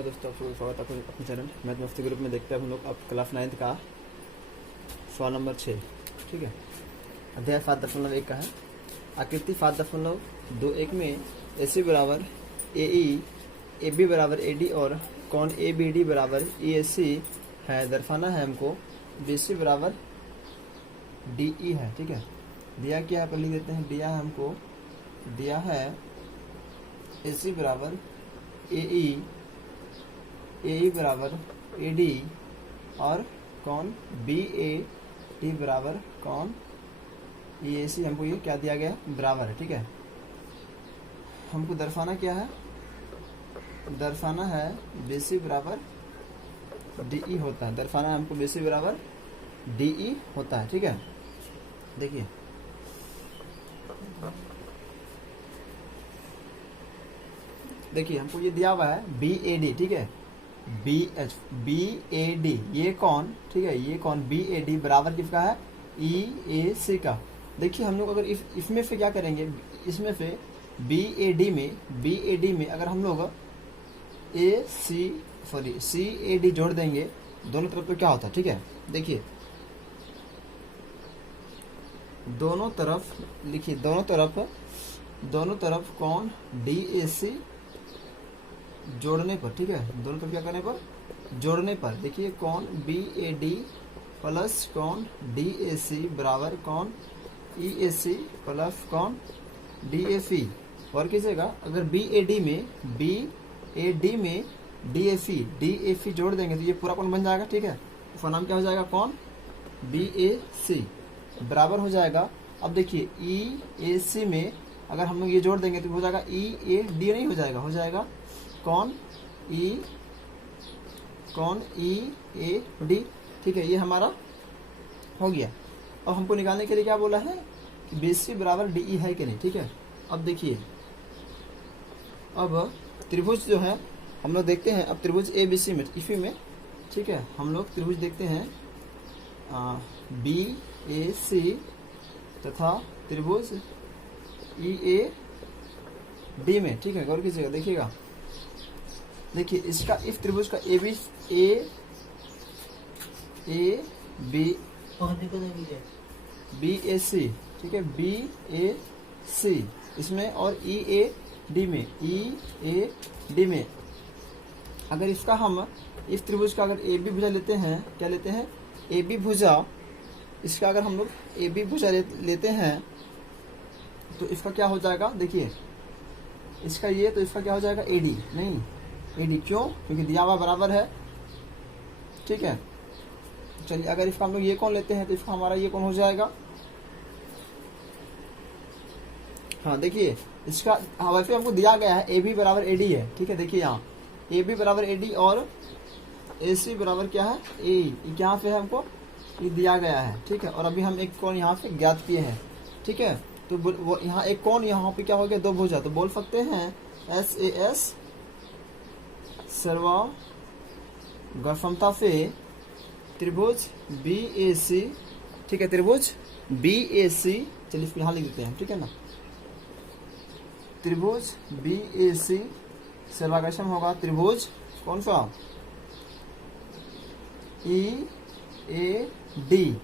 Hello दोस्तों, आपको स्वागत है अपने चैनल मैथ मुफ्ती ग्रुप में। देखते हैं हम लोग अब क्लास 9 का सवाल नंबर 6। ठीक है, अध्याय 7.1 का है। आकृति 7.21 में AC बराबर AE, AB बराबर AD और कौन ABD बराबर EAC है। दर्शाना है हमको BC बराबर DE है। ठीक है, दिया क्या है, लिख देते हैं। दिया है हमको, दिया है AC बराबर AE, AE बराबर AD और कौन BAD बराबर कौन EAC। हमको ये क्या दिया गया, बराबर है। ठीक है, हमको दर्शाना क्या है, दर्शाना है BC बराबर DE होता है। दर्शाना है हमको BC बराबर DE होता है। ठीक है, देखिए देखिए हमको ये दिया हुआ है BAD। ठीक है, BAD ये कौन, ठीक है, ये कौन BAD बराबर किसका है, EAC का। देखिए हम लोग अगर इसमें से क्या करेंगे, इसमें से BAD में अगर हम लोग CAD जोड़ देंगे दोनों तरफ तो क्या होता है। ठीक है, देखिए दोनों तरफ लिखिए, दोनों तरफ कौन DAC जोड़ने पर। ठीक है, दोनों तरफ क्या करने पर, जोड़ने पर। देखिए कौन BAD प्लस कौन DAC बराबर कौन EAC प्लस कौन DAC। और किसेगा, अगर BAD में DAC जोड़ देंगे तो ये पूरा कौन बन जाएगा। ठीक है, उसका नाम क्या हो जाएगा, कौन BAC बराबर हो जाएगा। अब देखिए EAC में अगर हम लोग ये जोड़ देंगे तो हो जाएगा EAD, नहीं हो जाएगा, हो जाएगा कौन EAD। ठीक है, ये हमारा हो गया। अब हमको निकालने के लिए क्या बोला है कि BC बराबर DE है कि नहीं। ठीक है, अब देखिए, अब त्रिभुज जो है हम लोग देखते हैं। अब त्रिभुज ABC में इसी में, ठीक है, हम लोग त्रिभुज देखते हैं BAC तथा त्रिभुज EAD में। ठीक है, गौर कीजिएगा, देखिएगा, देखिए इसका इस त्रिभुज का BAC, ठीक है, BAC इसमें और EAD में अगर इसका हम इस त्रिभुज का अगर AB भुजा लेते हैं, क्या लेते हैं, AB भुजा। इसका अगर हम लोग AB भुजा लेते हैं तो इसका क्या हो जाएगा, देखिए इसका ये, तो इसका क्या हो जाएगा AD, नहीं AD, क्यों, क्योंकि दिया हुआ बराबर है। ठीक है, चलिए अगर इसका हम लोग ये कौन लेते हैं तो इसका हमारा ये कौन हो जाएगा। हाँ देखिए इसका वैसे हमको दिया गया है AB बराबर AD है। ठीक है, देखिए यहाँ AB बराबर AD और AC बराबर क्या है AE, यहाँ पे हमको ये दिया गया है। ठीक है, और अभी हम एक कौन यहाँ पे ज्ञात किए हैं। ठीक है, तो वो यहाँ एक कौन, यहाँ पे क्या हो गया, दो भुजा, तो बोल सकते हैं SAS सर्वगर्भमता से त्रिभुज BAC। ठीक है, त्रिभुज BAC, चलिए इसको यहाँ लिख देते हैं। ठीक है ना, त्रिभुज BAC सर्वागर्षम होगा त्रिभुज कौन सा, EAD।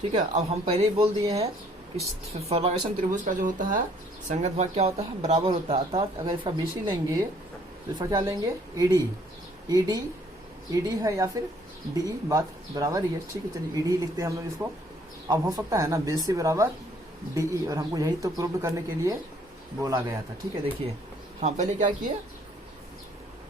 ठीक है, अब हम पहले ही बोल दिए हैं कि सर्वागर्षम त्रिभुज का जो होता है संगत भाग क्या होता है, बराबर होता है। अर्थात अगर इसका BC लेंगे तो इसका क्या लेंगे, ED है या फिर DE, बात बराबर ही है। ठीक है, चलिए ED लिखते हैं हम लोग इसको। अब हो सकता है ना BC बराबर DE, और हमको यही तो प्रूव करने के लिए बोला गया था। ठीक है, देखिए हाँ पहले क्या किए,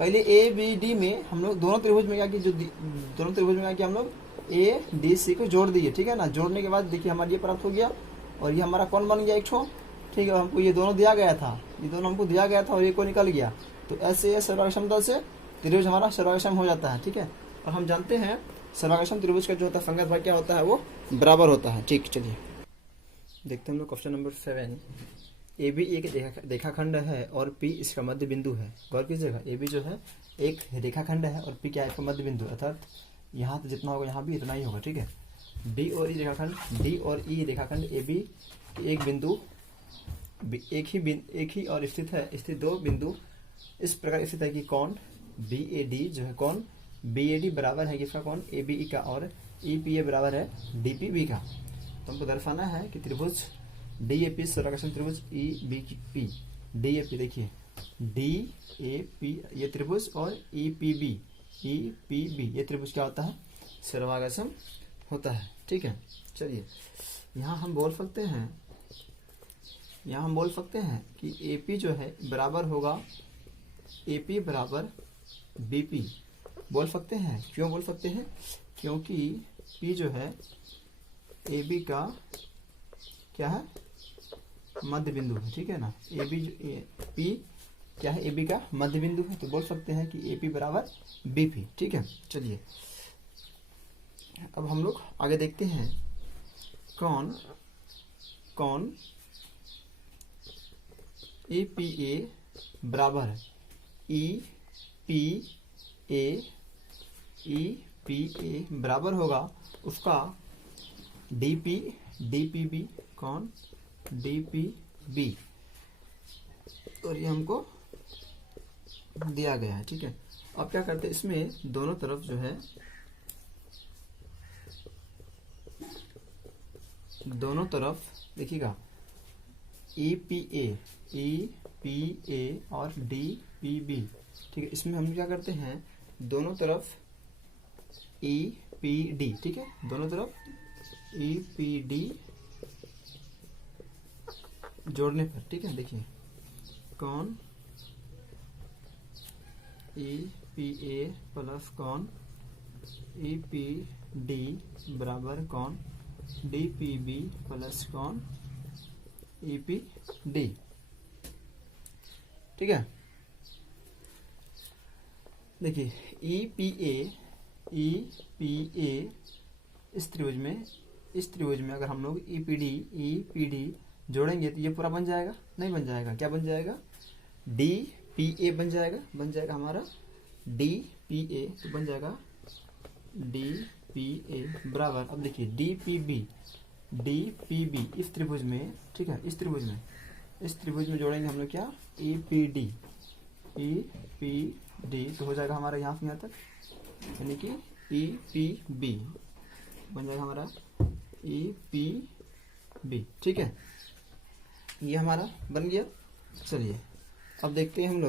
पहले ABD में हम लोग दोनों त्रिभुज में क्या किया, जो दोनों त्रिभुज में क्या किया, हम लोग ADC को जोड़ दिए। ठीक है ना, जोड़ने के बाद देखिए हमारा ये प्राप्त हो गया और ये हमारा कौन बन गया, एक ठो। ठीक है, हमको ये दोनों दिया गया था, ये दोनों हमको दिया गया था और ये को निकल गया, तो ऐसे सर्वागर्षमता से त्रिभुज हमारा सर्वागर्षम हो जाता है। ठीक है, और हम जानते हैं सर्वागर्षम त्रिभुज का जो होता है संगत भाग क्या होता है, वो बराबर होता है। ठीक, चलिए देखते हैं हम लोग क्वेश्चन नंबर 7। AB एक रेखाखंड है और P इसका मध्य बिंदु है। गौर कीजिएगा, AB जो है एक रेखाखंड है और P क्या है, इसका मध्य बिंदु, अर्थात यहाँ तो जितना होगा यहाँ भी इतना ही होगा। ठीक है, D और E रेखाखंड AB एक बिंदु एक ही और स्थित है, स्थित दो बिंदु इस प्रकार स्थित है कि कौन BAD जो है कौन, BAD बराबर है किसका, कौन, ABE का, और EPA बराबर है DPB का। तो हमको दर्शाना है कि त्रिभुज DAP सर्वकषम त्रिभुज EBP, DAP देखिए DAP ये त्रिभुज और EPB ये त्रिभुज क्या होता है, सर्वागसम होता है। ठीक है, चलिए यहाँ हम बोल सकते हैं कि AP जो है बराबर होगा AP बराबर BP, बोल सकते हैं। क्यों बोल सकते हैं, क्योंकि P जो है AB का क्या है, मध्य बिंदु है। ठीक है ना, P क्या है, AB का मध्य बिंदु है, तो बोल सकते हैं कि AP बराबर BP। ठीक है, चलिए अब हम लोग आगे देखते हैं कौन EPA बराबर EPA बराबर होगा उसका DPB, कौन, DPB, और ये हमको दिया गया है। ठीक है, अब क्या करते हैं, इसमें दोनों तरफ जो है, दोनों तरफ देखिएगा EPA और DPB। ठीक है, इसमें हम क्या करते हैं, दोनों तरफ EPD, ठीक है, दोनों तरफ EPD जोड़ने पर, ठीक है, देखिए कौन EPA प्लस कौन EPD बराबर कौन DPB प्लस कौन EPD। ठीक है, देखिए EPA इस त्रिभुज में अगर हम लोग EPD जोड़ेंगे तो ये पूरा बन जाएगा, नहीं बन जाएगा, क्या बन जाएगा, DPA बन जाएगा हमारा DPA, तो बन जाएगा DPA बराबर, अब देखिए DPB इस त्रिभुज में, ठीक है, इस त्रिभुज में जोड़ेंगे हम लोग क्या, EPD, तो हो जाएगा हमारा यहाँ से यहाँ तक, यानी कि EPB बन जाएगा हमारा EPB। ठीक है, ये हमारा बन गया। चलिए अब देखते हैं हम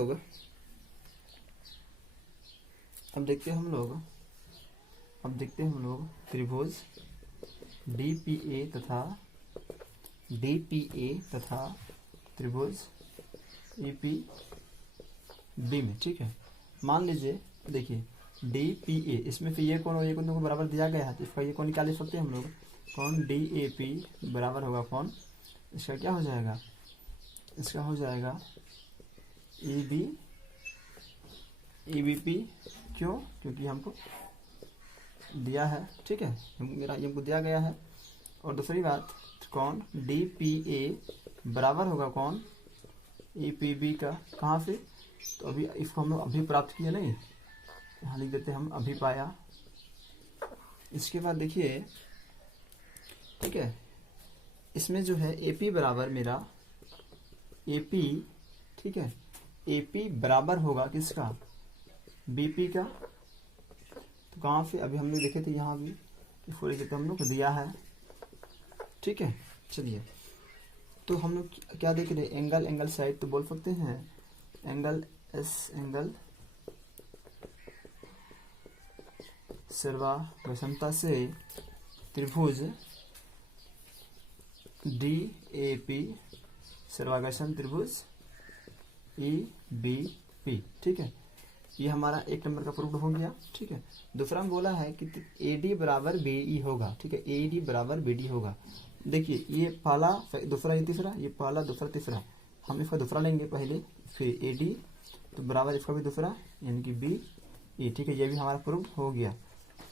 लोग त्रिभुज DPA तथा त्रिभुज EPB में। ठीक है, मान लीजिए देखिए DPA, इसमें फिर ये कोण और ये कोण को बराबर दिया गया है, तो इसका ये कोण निकाल सकते हैं हम लोग, कौन DAP बराबर होगा कौन, इसका क्या हो जाएगा, इसका हो जाएगा EBP। क्यों, क्योंकि हमको दिया है, ठीक है, हमको दिया गया है। और दूसरी बात कौन DPA बराबर होगा कौन EPB का, कहाँ से, तो अभी इसको हम लोग अभी प्राप्त किए, नहीं, यहाँ लिख देते हैं हम अभी पाया। इसके बाद देखिए, ठीक है, इसमें जो है AP बराबर मेरा AP, ठीक है, AP बराबर होगा किसका, BP का, तो कहाँ से, अभी हम लोग देखे थे यहाँ भी कि फॉर एग्जाम्पल हम लोग को दिया है। ठीक है, चलिए तो हम लोग क्या देख रहे हैं, एंगल साइड, तो बोल सकते हैं एंगल सर्वागसमता से त्रिभुज DAP सर्वागसम त्रिभुज EBP। ठीक है, ये हमारा एक नंबर का प्रूफ हो गया। ठीक है, दूसरा में बोला है कि AD बराबर BE होगा। ठीक है, AD बराबर BD होगा। देखिए ये पहला, दूसरा, ये तीसरा, ये पहला, दूसरा, तीसरा, हम इसका दूसरा लेंगे पहले, फिर AD, तो बराबर इसका भी दूसरा, यानी कि BE। ठीक है, ये भी हमारा प्रूफ हो गया।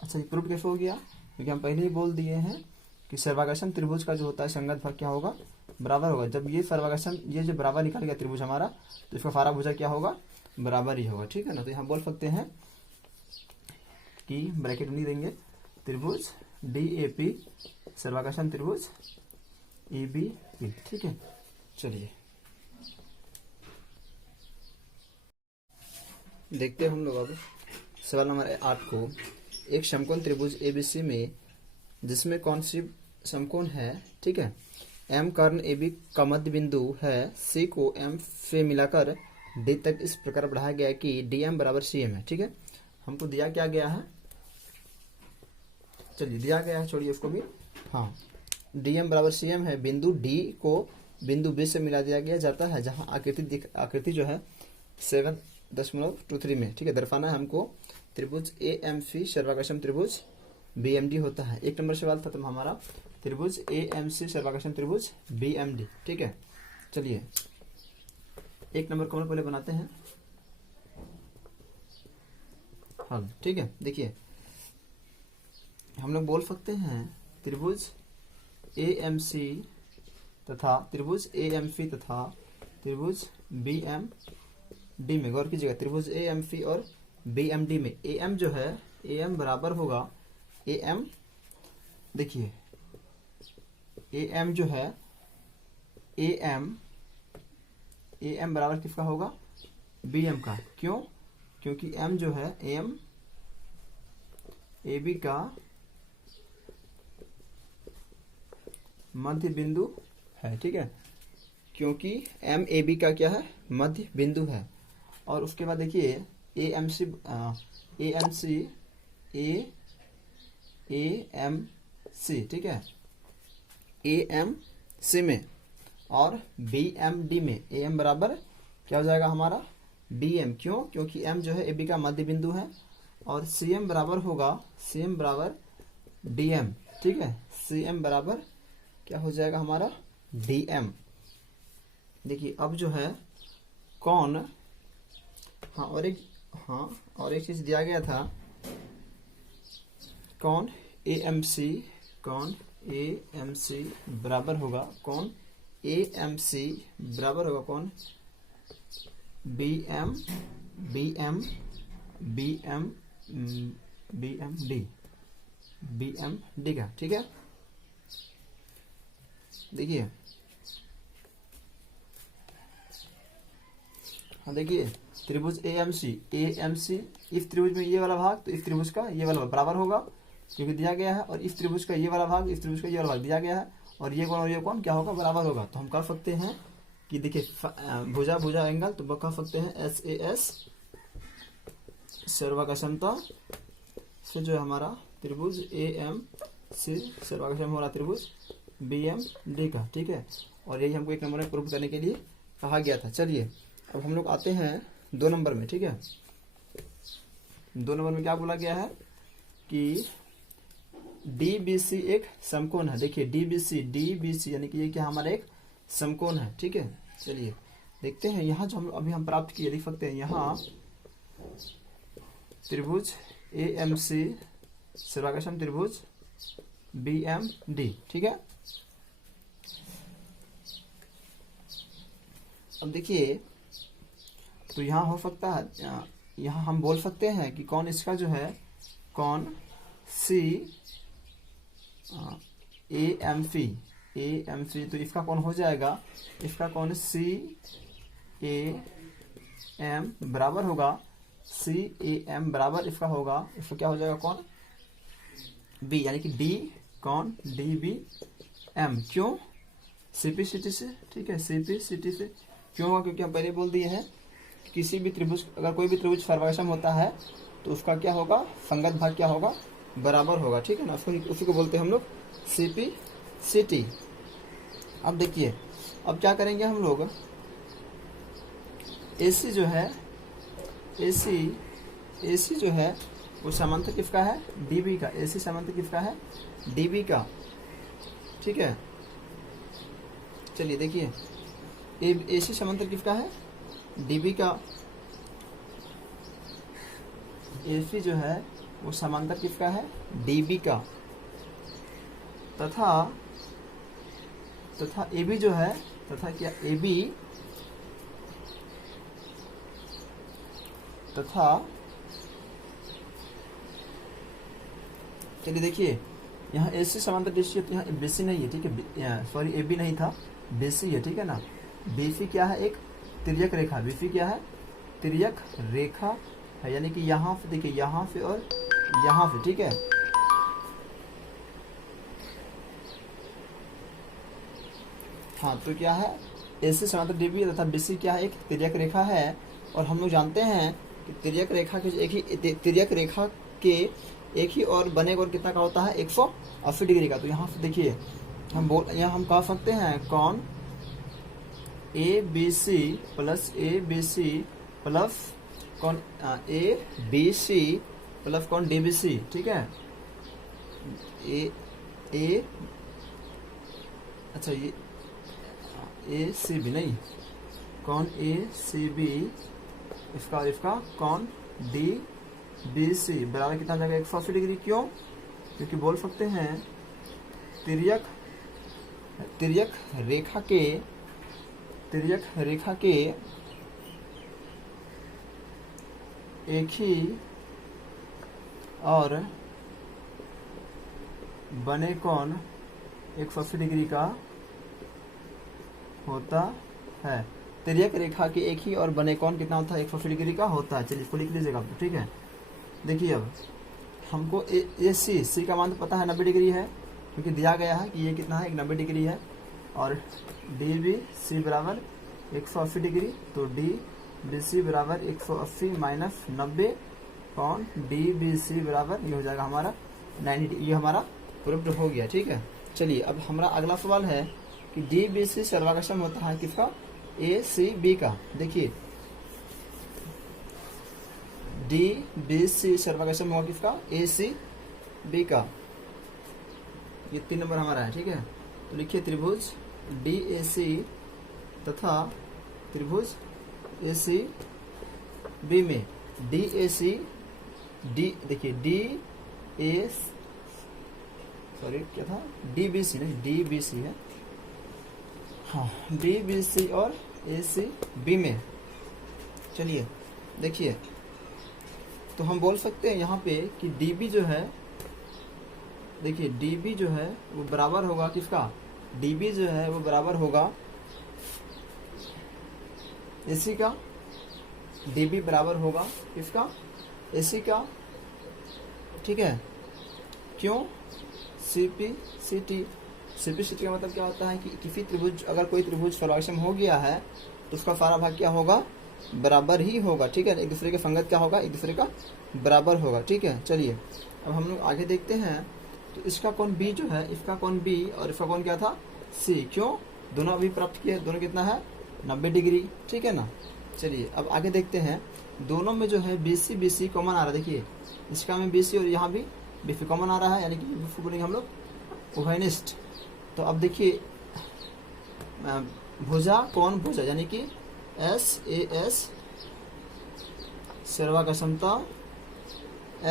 अच्छा, ये प्रूफ कैसे हो गया, क्योंकि हम पहले ही बोल दिए हैं कि सर्वागसम त्रिभुज का जो होता है संगत भाग क्या होगा, बराबर होगा। जब ये सर्वागसम, ये जो बराबर निकल गया त्रिभुज हमारा, तो इसका फारा भुजा क्या होगा, बराबर ही होगा। ठीक है ना, तो यहाँ बोल सकते हैं कि ब्रैकेट नहीं देंगे, त्रिभुज DAP सर्वागसम त्रिभुज EBP। ठीक है, चलिए देखते हैं हम लोग अब सवाल नंबर 8 को। एक समकोण त्रिभुज एबीसी में जिसमें कौन सी समकोण है, ठीक है, एम कर्ण एबी का मध्य बिंदु है, सी को एम से मिलाकर डी तक इस प्रकार बढ़ाया गया कि डी एम बराबर सी एम है। ठीक है, हमको दिया क्या गया है, चलिए दिया गया है, छोड़िए उसको भी। हाँ, डी एम बराबर सी एम है। बिंदु डी को बिंदु बी से मिला दिया गया जाता है, जहां आकृति जो है 7.23 में, ठीक है, दर्शाना है हमको। त्रिभुज ए एम सी सर्वाकर्षण त्रिभुज बी एम डी होता है। एक नंबर सवाल था तब हमारा त्रिभुज ए एम सी सर्वाकर्षण त्रिभुज बी एम डी। ठीक है, चलिए एक नंबर को हम पहले बनाते हैं हल। ठीक है, देखिए हम लोग बोल सकते हैं त्रिभुज ए एम सी तथा त्रिभुज ए एम सी तथा त्रिभुज बी एम डी में, गौर कीजिएगा, त्रिभुज ए एम सी और बी एम डी में ए एम जो है, ए एम बराबर होगा ए एम, देखिए ए एम जो है, ए एम बराबर किसका होगा, बी एम का। क्यों? क्योंकि एम जो है एम ए बी का मध्य बिंदु है। ठीक है, क्योंकि एम ए बी का क्या है, मध्य बिंदु है। और उसके बाद देखिए ए एम सी ठीक है, ए एम सी में और बी एम डी में ए एम बराबर क्या हो जाएगा हमारा, बी एम। क्यों? क्योंकि एम जो है ए बी का मध्य बिंदु है और सी एम बराबर होगा, सी एम बराबर डी एम। ठीक है, सी एम बराबर क्या हो जाएगा हमारा, डी एम। देखिए अब जो है कौन, और एक चीज दिया गया था, कौन ए एम सी बराबर होगा, कौन ए एम सी बराबर होगा कौन, बी एम डी का। ठीक है, देखिए हाँ, देखिए त्रिभुज ए एम सी इस त्रिभुज में ये वाला भाग तो इस त्रिभुज का ये वाला बराबर होगा, क्योंकि दिया गया है, और इस त्रिभुज का ये वाला भाग इस त्रिभुज का ये वाला भाग दिया गया है, और ये कौन और ये कौन क्या होगा, बराबर होगा। तो हम कह सकते हैं कि देखिए भुजा एंगल, तो कह सकते हैं एस ए एस सर्वाकर्षणता से जो है हमारा त्रिभुज ए एम सी सर्वाकर्षण हो रहा त्रिभुज बी एम डी का। ठीक है, और यही हमको एक नंबर में प्रूव करने के लिए कहा गया था। चलिए अब हम लोग आते हैं 2 नंबर में। ठीक है, 2 नंबर में क्या बोला गया है कि डी बी सी एक समकोण है। देखिए डी बी सी यानी कि ये क्या हमारा एक समकोण है। ठीक है, चलिए देखते हैं यहाँ जो हम प्राप्त किए, देख सकते हैं यहाँ त्रिभुज ए एम सी सर्वाकर्षण त्रिभुज बी एम डी। ठीक है, अब देखिए तो यहाँ हो सकता है, यहाँ हम बोल सकते हैं कि कौन इसका जो है, कौन सी ए एम सी, तो इसका कौन हो जाएगा, इसका कौन सी ए एम बराबर होगा, सी ए एम बराबर इसका होगा, इसका क्या हो जाएगा कौन, बी, यानी कि डी कौन, डी बी एम। क्यों? सीपीसीटी से। ठीक है, सीपीसीटी से क्यों होगा, क्योंकि हम पहले बोल दिए हैं किसी भी त्रिभुज, अगर कोई भी त्रिभुज सर्वाकर्षण होता है तो उसका क्या होगा, संगत भाग क्या होगा, बराबर होगा। ठीक है ना, उसी को बोलते हैं हम लोग सीपीसीटी। अब देखिए अब क्या करेंगे हम लोग, एसी जो है, एसी जो है वो समांतर किसका है, डीबी का। एसी समांतर किसका है, डीबी का। ठीक है, चलिए देखिए एसी समांतर किसका है, डीबी का। एसी जो है वो समांतर किसका है, डीबी का। तथा एबी जो है, तथा क्या एबी, तथा चलिए देखिए यहाँ एसी समांतर दृष्टि है, तो यहाँ बीसी नहीं है। ठीक है, सॉरी एबी नहीं था, बीसी है। ठीक है ना, बीसी क्या है, एक तिर्यक रेखा। बीसी क्या है, तिर्यक रेखा है, यानी कि यहाँ पे देखिए, यहाँ पे और यहाँ पे, ठीक है। हाँ, तो क्या है, AC समांतर DB तथा BC क्या है, एक तिर्यक रेखा है। और हम लोग जानते हैं कि तिर्यक रेखा के तिर्यक रेखा के एक ही और बने कोण कितना का होता है, 180 डिग्री का। तो यहाँ पे देखिए, यहाँ हम कह सकते हैं कौन ABC प्लस ABC प्लस कौन ABC प्लस कौन DBC, ठीक है। अच्छा, ये ACB नहीं, कौन ACB, इसका और इसका कौन DBC बराबर कितना जाएगा, 180 डिग्री। क्यों? क्योंकि बोल सकते हैं तिर्यक रेखा के एक ही और बने कोण 180 डिग्री का होता है। तिर्यक रेखा के एक ही और बने कोण कितना होता है, 180 डिग्री का होता है। चलिए इसको लिख लीजिएगा, ठीक है। देखिए अब हमको AC का मान तो पता है 90 डिग्री है, क्योंकि दिया गया है कि ये कितना है, 90 डिग्री है। और DBC बराबर 180 डिग्री, तो DBC बराबर 180 माइनस 90 कौन DBC बराबर ये हो जाएगा हमारा 90। ये हमारा प्रूफ्ड हो गया, ठीक है। चलिए अब हमारा अगला सवाल है कि DBC सर्वागसम होता है किसका, ACB का। देखिए DBC सर्वागसम होगा किसका, ACB का। ये 3 नंबर हमारा है, ठीक है। तो लिखिए त्रिभुज DAC तथा त्रिभुज ACB में DAC देखिए क्या था, DBC नहीं, DBC है, हाँ, DBC और ACB में। चलिए देखिए, तो हम बोल सकते हैं यहाँ पे कि DB जो है, देखिए DB जो है वो बराबर होगा किसका, DB जो है वो बराबर होगा AC का। DB बराबर होगा किसका, AC का, ठीक है। क्यों, CPCT का मतलब क्या होता है कि किसी त्रिभुज, अगर कोई त्रिभुज सर्वागसम हो गया है तो उसका सारा भाग क्या होगा, बराबर ही होगा, ठीक है। एक दूसरे के संगत क्या होगा, एक दूसरे का बराबर होगा, ठीक है। चलिए अब हम लोग आगे देखते हैं। तो इसका कोण B जो है, इसका कोण B और इसका कोण क्या था, C। क्यों, दोनों अभी प्राप्त किए, दोनों कितना है, 90 डिग्री, ठीक है ना। चलिए अब आगे देखते हैं, दोनों में जो है BC कॉमन आ रहा है। देखिए इसका में BC और यहाँ भी BC कॉमन आ रहा है, यानी कि बोलेंगे हम लोग उभयनिष्ठ। तो अब देखिए भुजा कौन भुजा, यानी कि SAS सर्वागसमता,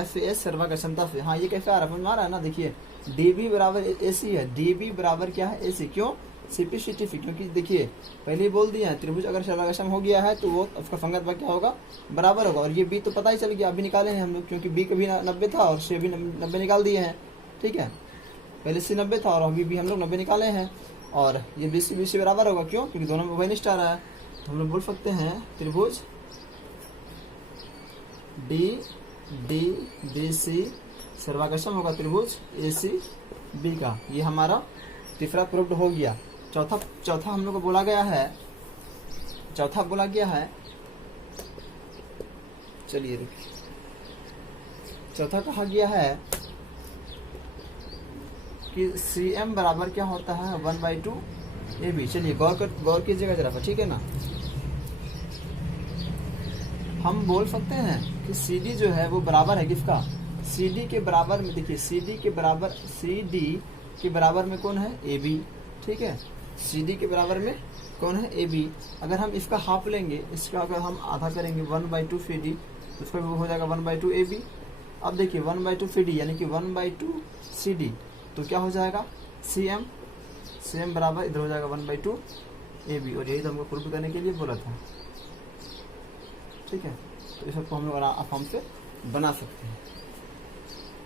FAS सर्वागसमता से। हाँ, ये कैसे आ रहा है ना, देखिए DB बराबर AC है, DB बराबर क्या है, AC। क्यों, CPCT, क्योंकि देखिए पहले ही बोल दिया है, त्रिभुज अगर सर्वागसम हो गया है तो वो उसका संगत भाग क्या होगा, बराबर होगा। और ये B तो पता ही चल गया, अभी निकाले हैं हम लोग, क्योंकि B कभी 90 था और C भी 90 निकाल दिए हैं, ठीक है। पहले C 90 था और अभी भी हम लोग 90 निकाले हैं, और ये BC बराबर होगा। क्यों, क्योंकि दोनों में उभयनिष्ठ आ रहा है। तो हम लोग बोल सकते हैं त्रिभुज DBC सर्वागसम होगा त्रिभुज ACB का। ये हमारा तीसरा प्रूफ्ड हो गया। चौथा हम लोग को बोला गया है, चलिए रुकिए, चौथा कहा गया है कि CM बराबर क्या होता है, 1/2 AB। चलिए गौर कीजिएगा जरा, ठीक है ना। हम बोल सकते हैं कि CD जो है वो बराबर है किसका, CD के बराबर में। देखिए CD के बराबर में कौन है, AB, ठीक है। CD के बराबर में कौन है, AB। अगर हम इसका हाफ लेंगे, इसका अगर हम आधा करेंगे 1/2 CD, तो उसका भी हो जाएगा 1/2 AB। अब देखिए 1/2 CD यानी कि 1/2 CD, तो क्या हो जाएगा, CM बराबर इधर हो जाएगा 1/2 AB। और यही तो हमको प्रूफ करने के लिए बोला था, ठीक है। तो इस सबको हम लोग आराम से बना सकते हैं।